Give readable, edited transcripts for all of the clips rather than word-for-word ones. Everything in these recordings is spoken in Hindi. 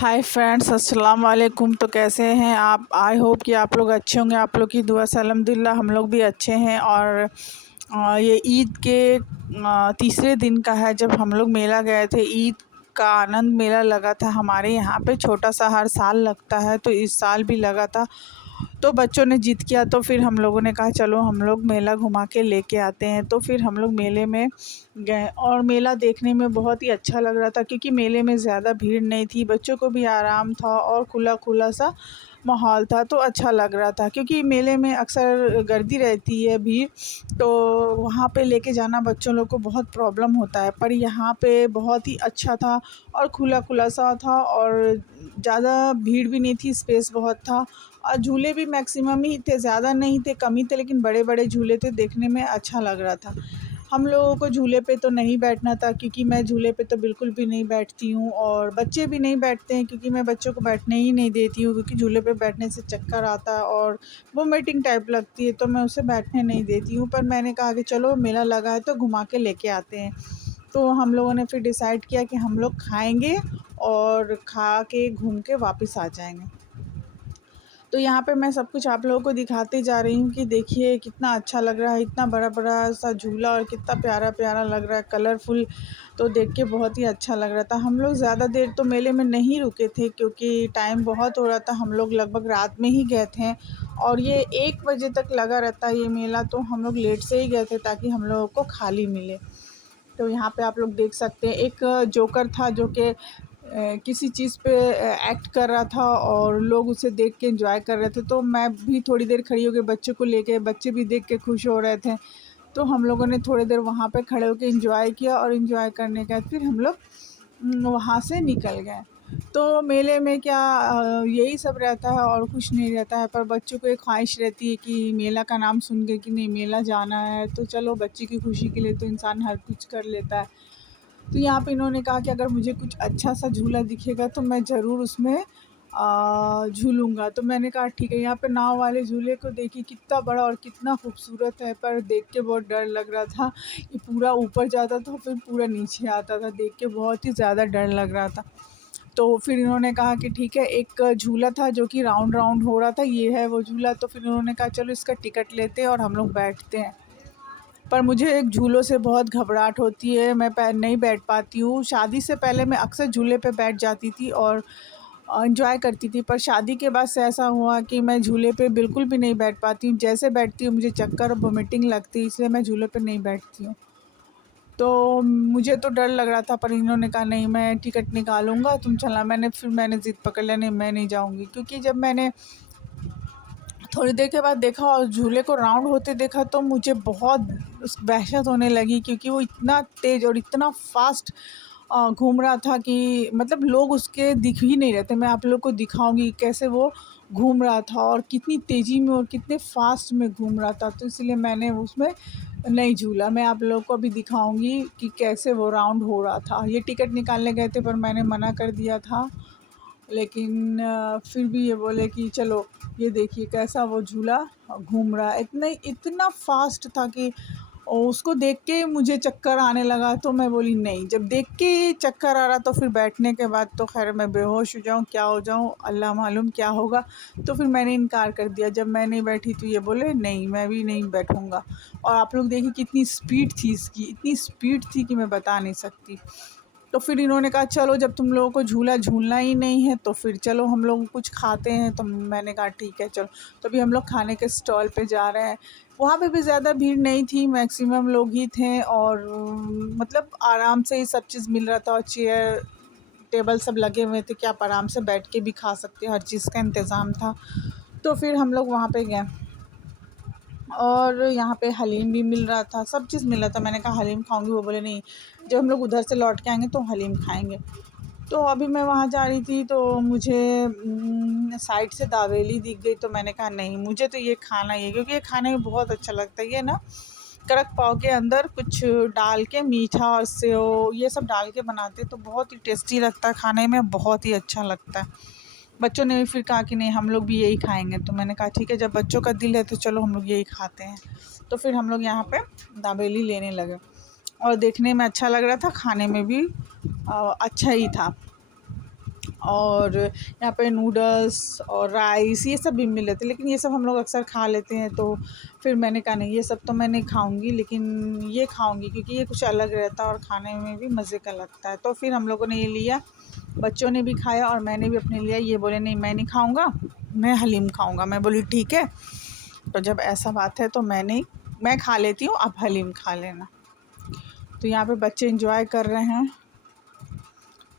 हाय फ्रेंड्स, अस्सलाम वालेकुम। तो कैसे हैं आप? आई होप कि आप लोग अच्छे होंगे। आप लोग की दुआ से अल्हम्दुलिल्लाह हम लोग भी अच्छे हैं। और ये ईद के तीसरे दिन का है जब हम लोग मेला गए थे। ईद का आनंद मेला लगा था हमारे यहाँ पे। छोटा सा हर साल लगता है, तो इस साल भी लगा था। तो बच्चों ने जिद किया, तो फिर हम लोगों ने कहा चलो हम लोग मेला घुमा के लेके आते हैं। तो फिर हम लोग मेले में गए और मेला देखने में बहुत ही अच्छा लग रहा था, क्योंकि मेले में ज़्यादा भीड़ नहीं थी, बच्चों को भी आराम था और खुला खुला सा माहौल था। तो अच्छा लग रहा था, क्योंकि मेले में अक्सर गर्दी रहती है, भीड़, तो वहाँ पे लेके जाना बच्चों लोग को बहुत प्रॉब्लम होता है। पर यहाँ पे बहुत ही अच्छा था और खुला खुला सा था और ज़्यादा भीड़ भी नहीं थी, स्पेस बहुत था। और झूले भी मैक्सिमम ही थे, ज़्यादा नहीं थे, कम ही थे, लेकिन बड़े बड़े झूले थे, देखने में अच्छा लग रहा था। हम लोगों को झूले पे तो नहीं बैठना था, क्योंकि मैं झूले पे तो बिल्कुल भी नहीं बैठती हूँ और बच्चे भी नहीं बैठते हैं, क्योंकि मैं बच्चों को बैठने ही नहीं देती हूँ, क्योंकि झूले पे बैठने से चक्कर आता है और वोमिटिंग टाइप लगती है, तो मैं उसे बैठने नहीं देती हूँ। पर मैंने कहा कि चलो मेला लगा है तो घुमा के लेके आते हैं। तो हम लोगों ने फिर डिसाइड किया कि हम लोग खाएँगे और खा के घूम के वापस आ जाएँगे। तो यहाँ पे मैं सब कुछ आप लोगों को दिखाते जा रही हूँ कि देखिए कितना अच्छा लग रहा है, इतना बड़ा-बड़ा सा झूला और कितना प्यारा-प्यारा लग रहा है, कलरफुल। तो देख के बहुत ही अच्छा लग रहा था। हम लोग ज़्यादा देर तो मेले में नहीं रुके थे, क्योंकि टाइम बहुत हो रहा था। हम लोग लगभग रात में ही गए थे और ये 1 बजे तक लगा रहता है ये मेला, तो हम लोग लेट से ही गए थे ताकि हम लोगों को खाली मिले। तो यहाँ पे आप लोग देख सकते हैं, एक जोकर था जो कि किसी चीज़ पे एक्ट कर रहा था और लोग उसे देख के एंजॉय कर रहे थे। तो मैं भी थोड़ी देर खड़ी हो के बच्चों को लेके, बच्चे भी देख के खुश हो रहे थे। तो हम लोगों ने थोड़ी देर वहाँ पे खड़े होके एंजॉय किया और एंजॉय करने के बाद फिर हम लोग वहाँ से निकल गए। तो मेले में क्या यही सब रहता है और कुछ नहीं रहता है, पर बच्चों को एक ख्वाहिश रहती है कि मेला का नाम सुन के कि नहीं मेला जाना है, तो चलो बच्चे की खुशी के लिए तो इंसान हर कुछ कर लेता है। तो यहाँ पे इन्होंने कहा कि अगर मुझे कुछ अच्छा सा झूला दिखेगा तो मैं ज़रूर उसमें झूलूँगा। तो मैंने कहा ठीक है। यहाँ पे नाव वाले झूले को देखिए कितना बड़ा और कितना खूबसूरत है, पर देख के बहुत डर लग रहा था। ये पूरा ऊपर जाता था फिर पूरा नीचे आता था, देख के बहुत ही ज़्यादा डर लग रहा था। तो फिर इन्होंने कहा कि ठीक है, एक झूला था जो कि राउंड राउंड हो रहा था, ये है वो झूला। तो फिर उन्होंने कहा चलो इसका टिकट लेते हैं और हम लोग बैठते हैं। पर मुझे एक झूलों से बहुत घबराहट होती है, मैं नहीं बैठ पाती हूँ। शादी से पहले मैं अक्सर झूले पे बैठ जाती थी और एंजॉय करती थी, पर शादी के बाद से ऐसा हुआ कि मैं झूले पे बिल्कुल भी नहीं बैठ पाती हूँ। जैसे बैठती हूँ मुझे चक्कर और वोमिटिंग लगती है, इसलिए मैं झूले पे नहीं बैठती हूँ। तो मुझे तो डर लग रहा था, पर इन्होंने कहा नहीं मैं टिकट निकालूँगा, तुम चलना। मैंने ज़िद पकड़ लिया, नहीं मैं नहीं जाऊँगी, क्योंकि जब मैंने थोड़ी देर के बाद देखा और झूले को राउंड होते देखा, तो मुझे बहुत वहशत होने लगी, क्योंकि वो इतना तेज़ और इतना फ़ास्ट घूम रहा था कि मतलब लोग उसके दिख ही नहीं रहे थे। मैं आप लोग को दिखाऊंगी कैसे वो घूम रहा था और कितनी तेज़ी में और कितने फ़ास्ट में घूम रहा था। तो इसलिए मैंने उसमें नहीं झूला। मैं आप लोग को अभी दिखाऊंगी कि कैसे वो राउंड हो रहा था। ये टिकट निकालने गए थे, पर मैंने मना कर दिया था, लेकिन फिर भी ये बोले कि चलो ये देखिए कैसा वो झूला घूम रहा है। इतना फास्ट था कि उसको देख के मुझे चक्कर आने लगा। तो मैं बोली नहीं, जब देख के चक्कर आ रहा तो फिर बैठने के बाद तो खैर मैं बेहोश हो जाऊँ क्या हो जाऊँ, अल्लाह मालूम क्या होगा। तो फिर मैंने इनकार कर दिया। जब मैं नहीं बैठी तो ये बोले नहीं मैं भी नहीं बैठूँगा। और आप लोग देखिए कितनी स्पीड थी इसकी, इतनी स्पीड थी कि मैं बता नहीं सकती। तो फिर इन्होंने कहा चलो जब तुम लोगों को झूला झूलना ही नहीं है तो फिर चलो हम लोग कुछ खाते हैं। तो मैंने कहा ठीक है चलो। तो अभी हम लोग खाने के स्टॉल पे जा रहे हैं। वहाँ पे भी ज़्यादा भीड़ नहीं थी, मैक्सिमम लोग ही थे और मतलब आराम से ही सब चीज़ मिल रहा था और चेयर टेबल सब लगे हुए थे कि आप आराम से बैठ के भी खा सकते हो, हर चीज़ का इंतज़ाम था। तो फिर हम लोग वहाँ पे गए और यहाँ पे हलीम भी मिल रहा था, सब चीज़ मिल रहा था। मैंने कहा हलीम खाऊंगी, वो बोले नहीं जब हम लोग उधर से लौट के आएंगे तो हलीम खाएंगे। तो अभी मैं वहाँ जा रही थी तो मुझे साइड से दावेली दिख गई, तो मैंने कहा नहीं मुझे तो ये खाना ही है, क्योंकि ये खाने में बहुत अच्छा लगता है। ये ना कड़क पाव के अंदर कुछ डाल के मीठा और सेव ये सब डाल के बनाते तो बहुत ही टेस्टी लगता है, खाने में बहुत ही अच्छा लगता है। बच्चों ने भी फिर कहा कि नहीं हम लोग भी यही खाएंगे। तो मैंने कहा ठीक है, जब बच्चों का दिल है तो चलो हम लोग यही खाते हैं। तो फिर हम लोग यहाँ पे दाबेली लेने लगे और देखने में अच्छा लग रहा था, खाने में भी अच्छा ही था। और यहाँ पे नूडल्स और राइस ये सब भी मिल रहे थे, लेकिन ये सब हम लोग अक्सर खा लेते हैं। तो फिर मैंने कहा नहीं, ये सब तो मैं नहीं खाऊंगी, लेकिन ये खाऊंगी क्योंकि ये कुछ अलग रहता है और खाने में भी मज़े का लगता है। तो फिर हम लोगों ने ये लिया, बच्चों ने भी खाया और मैंने भी अपने लिया। ये बोले नहीं मैं नहीं खाऊंगा, मैं हलीम खाऊंगा। मैं बोली ठीक है, तो जब ऐसा बात है तो मैं खा लेती हूँ, आप हलीम खा लेना। तो यहाँ पे बच्चे इंजॉय कर रहे हैं।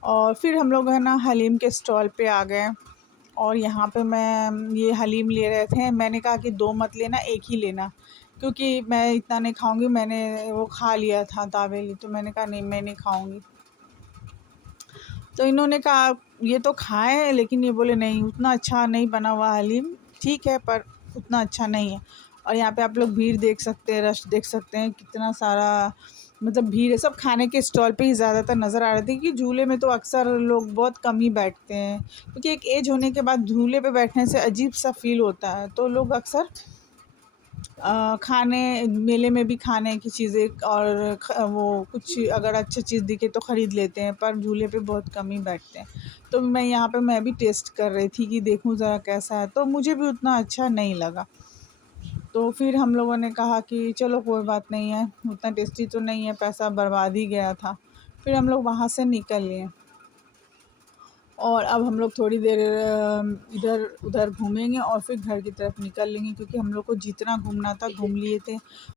और फिर हम लोग है ना हलीम के स्टॉल पे आ गए और यहाँ पे मैं ये हलीम ले रहे थे। मैंने कहा कि 2 मत लेना, 1 ही लेना, क्योंकि मैं इतना नहीं खाऊंगी। मैंने वो खा लिया था दावेली, तो मैंने कहा नहीं मैं नहीं खाऊंगी। तो इन्होंने कहा ये तो खाएं, लेकिन ये बोले नहीं उतना अच्छा नहीं बना हुआ हलीम, ठीक है पर उतना अच्छा नहीं है। और यहाँ पे आप लोग भीड़ देख सकते हैं, रश देख सकते हैं, कितना सारा मतलब भीड़ है। सब खाने के स्टॉल पे ही ज़्यादातर नज़र आ रहे थे कि झूले में तो अक्सर लोग बहुत कम ही बैठते हैं, क्योंकि एक एज होने के बाद झूले पे बैठने से अजीब सा फील होता है। तो लोग अक्सर खाने मेले में भी खाने की चीज़ें और वो कुछ अगर अच्छी चीज़ दिखे तो ख़रीद लेते हैं, पर झूले पे बहुत कम ही बैठते हैं। तो मैं यहाँ पे मैं भी टेस्ट कर रही थी कि देखूँ ज़रा कैसा है, तो मुझे भी उतना अच्छा नहीं लगा। तो फिर हम लोगों ने कहा कि चलो कोई बात नहीं है, उतना टेस्टी तो नहीं है, पैसा बर्बाद ही गया था। फिर हम लोग वहाँ से निकल लिए और अब हम लोग थोड़ी देर इधर उधर घूमेंगे और फिर घर की तरफ निकल लेंगे, क्योंकि हम लोग को जितना घूमना था घूम लिए थे।